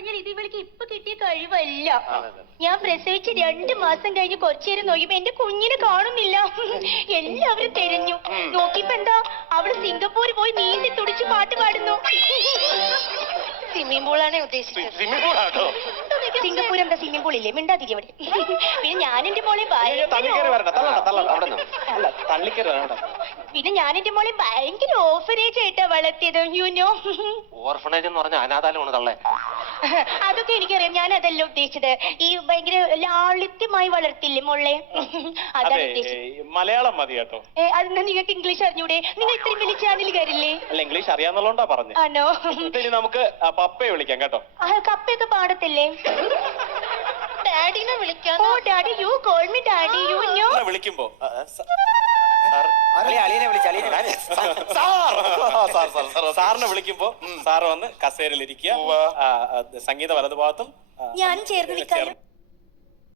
പറഞ്ഞാൽ ഇത് ഇവൾക്ക് ഇപ്പൊ കിട്ടിയ കഴിവല്ല. ഞാൻ പ്രസവിച്ച് 2 മാസം കഴിഞ്ഞ് കുറച്ചേരം നോക്കിയപ്പോ എന്റെ കുഞ്ഞിനെ കാണുന്നില്ല. എല്ലാവരും തെരഞ്ഞു നോക്കിയപ്പോ എന്താ അവള് സിംഗപ്പൂര് പോയി നീന്തി തുടിച്ച് പാട്ട് പാടുന്നു. സ്വിമ്മിംഗ് പൂളാണ് ഉദ്ദേശിച്ചത്. സിംഗപ്പൂർ എന്താ സ്വിമ്മിംഗ് പൂൾ ഇല്ലേ? മിണ്ടാതിരി അവിടെ. പിന്നെ ഞാൻ എന്റെ മോളെ ഭയങ്കര ഓർഫനേജ് ആയിട്ടാ വളർത്തിയത്. യുനോ ഓർഫനേജ് എന്ന് പറഞ്ഞ അനാഥാലമാണ് തള്ളേ. അതൊക്കെ എനിക്കറിയാം. ഞാൻ അതല്ല ഉദ്ദേശിച്ചത്. ഈ ഭയങ്കര ലാളിത്യമായി വളർത്തില്ലേ മോളെ, അതാണ് ഉദ്ദേശിച്ചത്. മലയാളം മതി കേട്ടോ. അതെന്താ നിങ്ങൾക്ക് ഇംഗ്ലീഷ് അറിഞ്ഞൂടെ? നിങ്ങൾ ഇത്രയും വലിയ ചാനൽ കയറില്ലേ? അല്ല, ഇംഗ്ലീഷ് അറിയാന്നുള്ളതുകൊണ്ടാ പറഞ്ഞു. ആണോ? ഇനി നമുക്ക് പപ്പയെ വിളിക്കാം കേട്ടോ. കപ്പയൊക്കെ പാടത്തില്ലേ? ഡാഡിനെ വിളിക്കാം. Oh daddy, you call me daddy. You know. വിളിക്കുമ്പോ സാറിനെ വിളിക്കുമ്പോ സാറ് വന്ന് കസേരയിൽ ഇരിക്കുക. സംഗീത വലതുഭാഗത്തും ഞാനും ചേർന്ന് നിൽക്കാം.